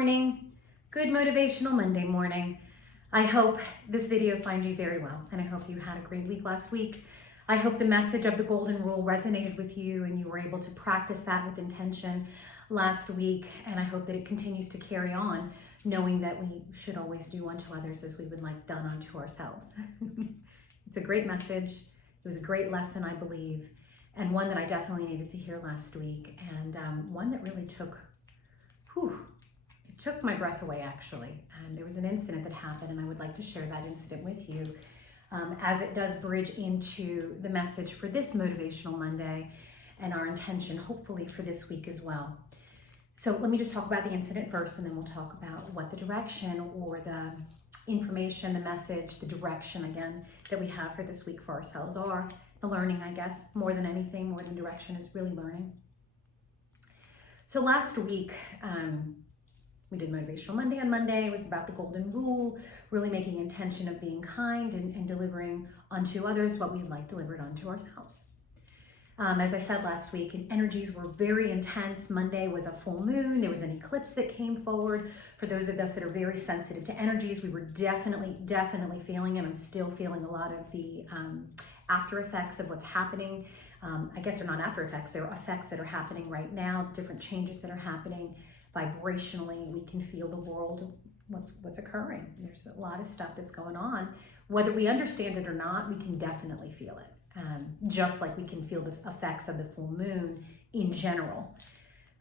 morning. Good Motivational Monday morning. I hope this video finds you very well, and I hope you had a great week last week. I hope the message of the golden rule resonated with you and you were able to practice that with intention last week, and I hope that it continues to carry on, knowing that we should always do unto others as we would like done unto ourselves. It's a great message. It was a great lesson, I believe, and one that I definitely needed to hear last week, and one that really took my breath away, actually. There was an incident that happened, and I would like to share that incident with you as it does bridge into the message for this Motivational Monday and our intention, hopefully, for this week as well. So let me just talk about the incident first, and then we'll talk about what the direction or the information, the message, the direction, again, that we have for this week for ourselves are. The learning, I guess, more than anything, more than direction, is really learning. So last week, we did Motivational Monday on Monday. It was about the golden rule, really making intention of being kind and delivering unto others what we'd like delivered unto ourselves. As I said last week, energies were very intense. Monday was a full moon. There was an eclipse that came forward. For those of us that are very sensitive to energies, we were definitely feeling, and I'm still feeling a lot of the after effects of what's happening. I guess they're not after effects, they're effects that are happening right now, different changes that are happening. Vibrationally, we can feel the world, what's occurring. There's a lot of stuff that's going on. Whether we understand it or not, we can definitely feel it. Just like we can feel the effects of the full moon in general.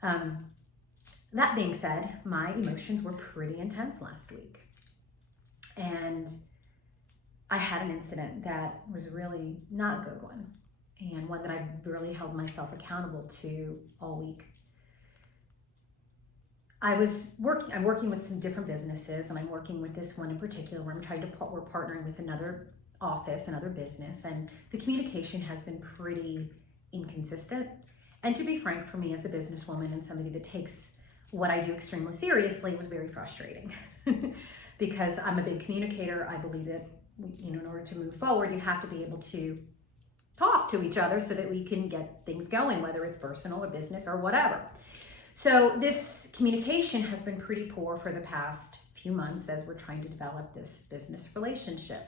That being said, my emotions were pretty intense last week. And I had an incident that was really not a good one, and one that I really held myself accountable to all week. I'm working with some different businesses, and I'm working with this one in particular where we're partnering with another office, another business, and the communication has been pretty inconsistent. And to be frank, for me as a businesswoman and somebody that takes what I do extremely seriously, it was very frustrating because I'm a big communicator. I believe that in order to move forward, you have to be able to talk to each other so that we can get things going, whether it's personal or business or whatever. So this communication has been pretty poor for the past few months as we're trying to develop this business relationship.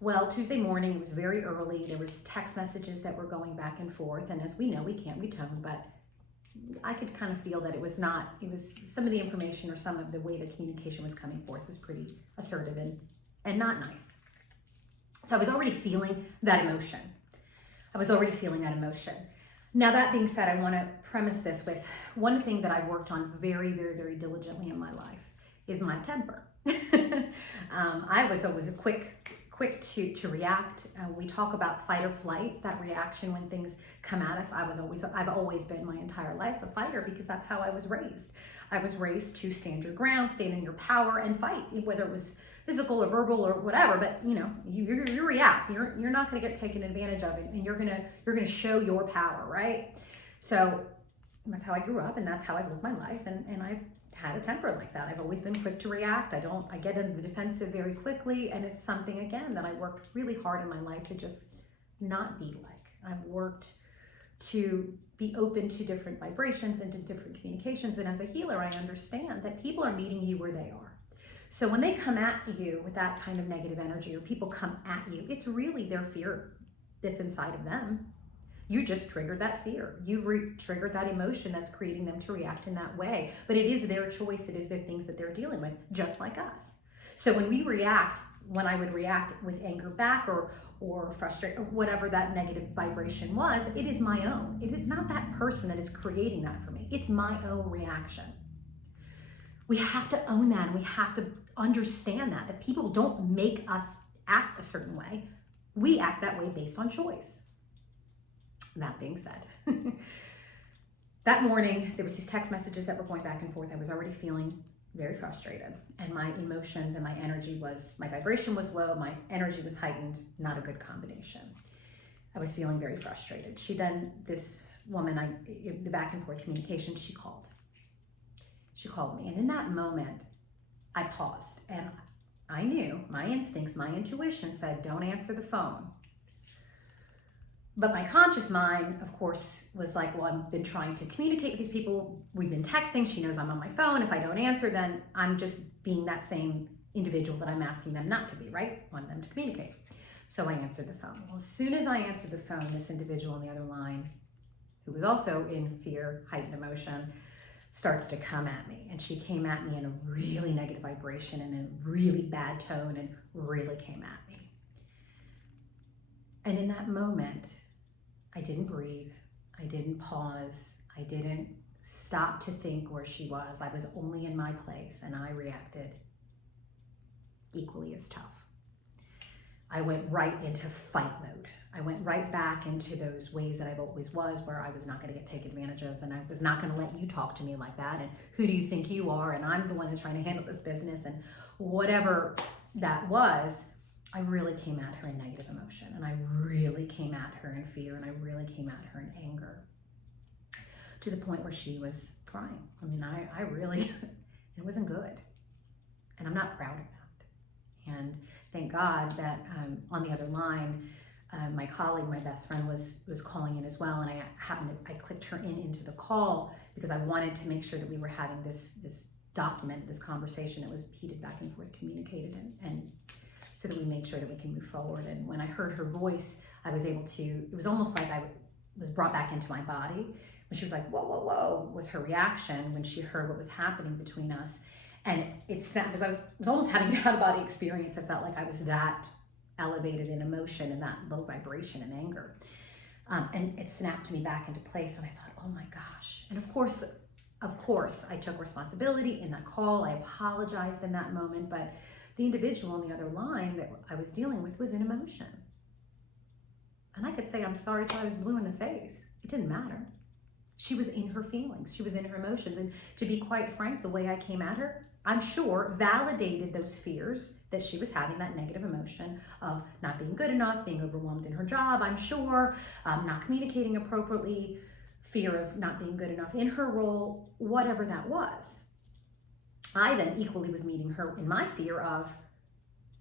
Well, Tuesday morning, it was very early. There was text messages that were going back and forth. And as we know, we can't read tone, but I could kind of feel that it was some of the information or some of the way the communication was coming forth was pretty assertive and not nice. So I was already feeling that emotion. Now, that being said, I want to premise this with one thing that I've worked on very, very, very diligently in my life is my temper. I was always quick to react. We talk about fight or flight, that reaction when things come at us. I've always been my entire life a fighter because that's how I was raised. I was raised to stand your ground, stand in your power, and fight, whether it was physical or verbal or whatever. But you react. You're not going to get taken advantage of it, and you're gonna show your power, right? So that's how I grew up, and that's how I lived my life, and I've had a temper like that. I've always been quick to react. I get into the defensive very quickly, and it's something, again, that I worked really hard in my life to just not be like. I've worked to be open to different vibrations and to different communications, and as a healer, I understand that people are meeting you where they are. So when they come at you with that kind of negative energy, or people come at you, it's really their fear that's inside of them. You just triggered that fear. You triggered that emotion that's creating them to react in that way. But it is their choice. It is their things that they're dealing with, just like us. So when I would react with anger back or frustration, or whatever that negative vibration was, it is my own. It is not that person that is creating that for me. It's my own reaction. We have to own that, and we have to understand that people don't make us act a certain way. We act that way based on choice. That being said, that morning, there was these text messages that were going back and forth. I was already feeling very frustrated, and my emotions and my vibration was low, my energy was heightened, not a good combination. I was feeling very frustrated. This woman, the back and forth communication, she called me, and in that moment, I paused, and I knew my instincts, my intuition said, don't answer the phone. But my conscious mind, of course, was like, well, I've been trying to communicate with these people. We've been texting. She knows I'm on my phone. If I don't answer, then I'm just being that same individual that I'm asking them not to be, right? I want them to communicate. So I answered the phone. Well, as soon as I answered the phone, this individual on the other line, who was also in fear, heightened emotion, starts to come at me. And she came at me in a really negative vibration and a really bad tone and really came at me. And in that moment, I didn't breathe. I didn't pause. I didn't stop to think where she was. I was only in my place and I reacted equally as tough. I went right into fight mode. I went right back into those ways that I've always was, where I was not going to get taken advantage of, and I was not going to let you talk to me like that. And who do you think you are? And I'm the one that's trying to handle this business. And whatever that was, I really came at her in negative emotion, and I really came at her in fear, and I really came at her in anger, to the point where she was crying. I mean, I really, it wasn't good. And I'm not proud of that. And thank God that on the other line, my colleague, my best friend, was calling in as well, and I clicked her into the call because I wanted to make sure that we were having this document, this conversation that was heated back and forth, communicated, and so that we make sure that we can move forward. And when I heard her voice, I was able to, it was almost like I was brought back into my body. When she was like, whoa, whoa, whoa, was her reaction when she heard what was happening between us. And it snapped, because I was almost having an out-of-body experience. I felt like I was that elevated in emotion and that low vibration and anger. And it snapped me back into place. And I thought, oh my gosh. And of course, I took responsibility in that call. I apologized in that moment, but the individual on the other line that I was dealing with was in emotion. And I could say, I'm sorry till I was blue in the face. It didn't matter. She was in her feelings. She was in her emotions. And to be quite frank, the way I came at her, I'm sure, validated those fears that she was having, that negative emotion of not being good enough, being overwhelmed in her job, I'm sure, not communicating appropriately, fear of not being good enough in her role, whatever that was. I then equally was meeting her in my fear of,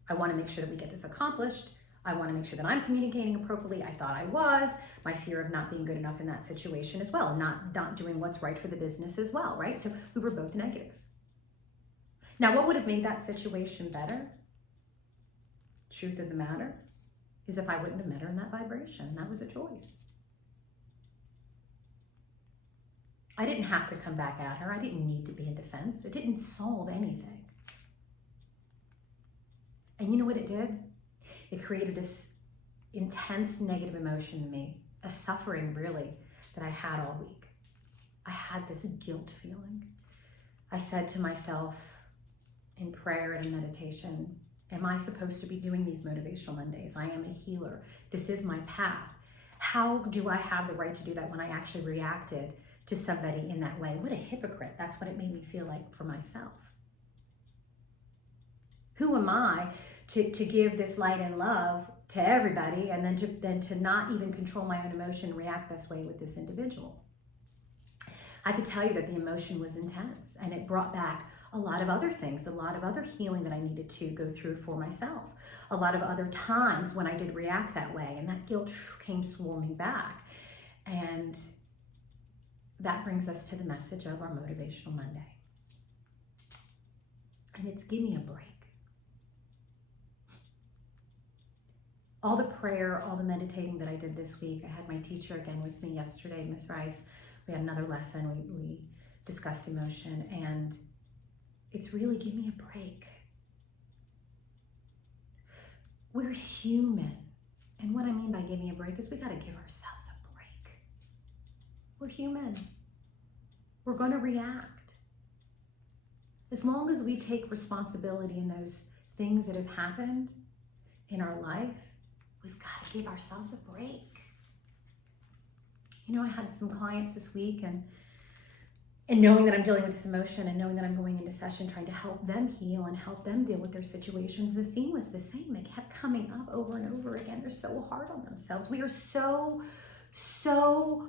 I want to make sure that we get this accomplished. I want to make sure that I'm communicating appropriately. I thought I was. My fear of not being good enough in that situation as well, and not doing what's right for the business as well, right? So we were both negative. Now, what would have made that situation better? Truth of the matter is if I wouldn't have met her in that vibration, and that was a choice. I didn't have to come back at her. I didn't need to be in defense. It didn't solve anything. And you know what it did? It created this intense negative emotion in me, a suffering really that I had all week. I had this guilt feeling. I said to myself in prayer and in meditation, am I supposed to be doing these Motivational Mondays? I am a healer. This is my path. How do I have the right to do that when I actually reacted to somebody in that way? What a hypocrite. That's what it made me feel like for myself. Who am I to give this light and love to everybody, and then to not even control my own emotion and react this way with this individual? I could tell you that the emotion was intense, and it brought back a lot of other things, a lot of other healing that I needed to go through for myself, a lot of other times when I did react that way, and that guilt came swarming back. And that brings us to the message of our Motivational Monday. And it's give me a break. All the prayer, all the meditating that I did this week, I had my teacher again with me yesterday, Miss Rice. We had another lesson, we discussed emotion, and it's really give me a break. We're human. And what I mean by give me a break is we gotta give ourselves a break. We're human. We're gonna react. As long as we take responsibility in those things that have happened in our life, we've got to give ourselves a break. You know, I had some clients this week, and knowing that I'm dealing with this emotion and knowing that I'm going into session trying to help them heal and help them deal with their situations, the theme was the same. It kept coming up over and over again. They're so hard on themselves. We are so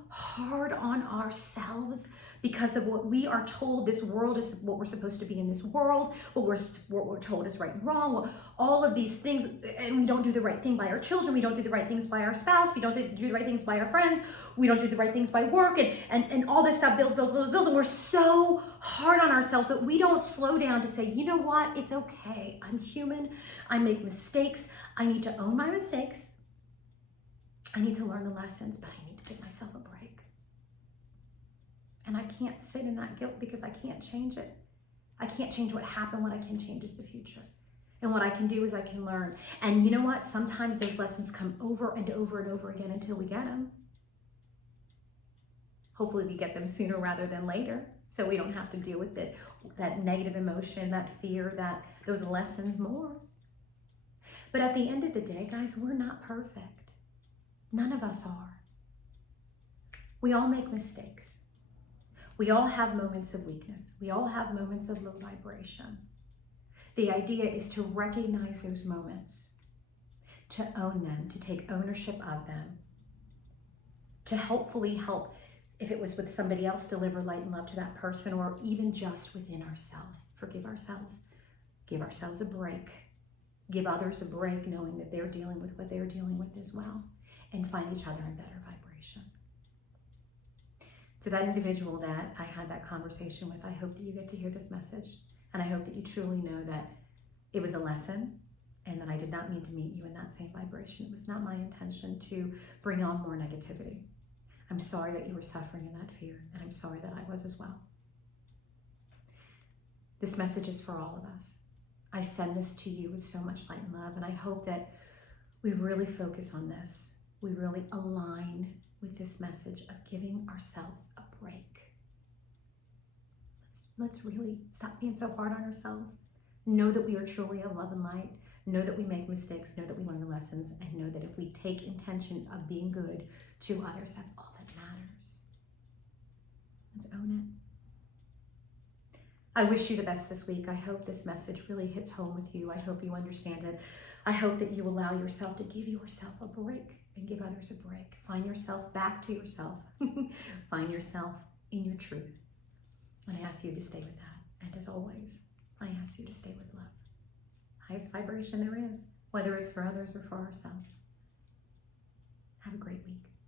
hard on ourselves because of what we are told this world is, what we're supposed to be in this world, what we're told is right and wrong, all of these things, and we don't do the right thing by our children, we don't do the right things by our spouse, we don't do the right things by our friends, we don't do the right things by work, and all this stuff builds, and we're so hard on ourselves that we don't slow down to say, you know what, it's okay, I'm human, I make mistakes, I need to own my mistakes, I need to learn the lessons, but I need to give myself a break. And I can't sit in that guilt because I can't change it. I can't change what happened. What I can change is the future. And what I can do is I can learn. And you know what? Sometimes those lessons come over and over and over again until we get them. Hopefully we get them sooner rather than later, so we don't have to deal with it, that negative emotion, that fear, those lessons more. But at the end of the day, guys, we're not perfect. None of us are. We all make mistakes. We all have moments of weakness. We all have moments of low vibration. The idea is to recognize those moments, to own them, to take ownership of them, to hopefully help, if it was with somebody else, deliver light and love to that person, or even just within ourselves. Forgive ourselves. Give ourselves a break. Give others a break, knowing that they're dealing with what they're dealing with as well, and find each other in better vibration. To that individual that I had that conversation with, I hope that you get to hear this message, and I hope that you truly know that it was a lesson and that I did not mean to meet you in that same vibration. It was not my intention to bring on more negativity. I'm sorry that you were suffering in that fear, and I'm sorry that I was as well. This message is for all of us. I send this to you with so much light and love, and I hope that we really focus on this. We really align with this message of giving ourselves a break. Let's really stop being so hard on ourselves. Know that we are truly of love and light. Know that we make mistakes. Know that we learn the lessons. And know that if we take intention of being good to others, that's all that matters. Let's own it. I wish you the best this week. I hope this message really hits home with you. I hope you understand it. I hope that you allow yourself to give yourself a break and give others a break. Find yourself back to yourself. Find yourself in your truth. And I ask you to stay with that. And as always, I ask you to stay with love. Highest vibration there is, whether it's for others or for ourselves. Have a great week.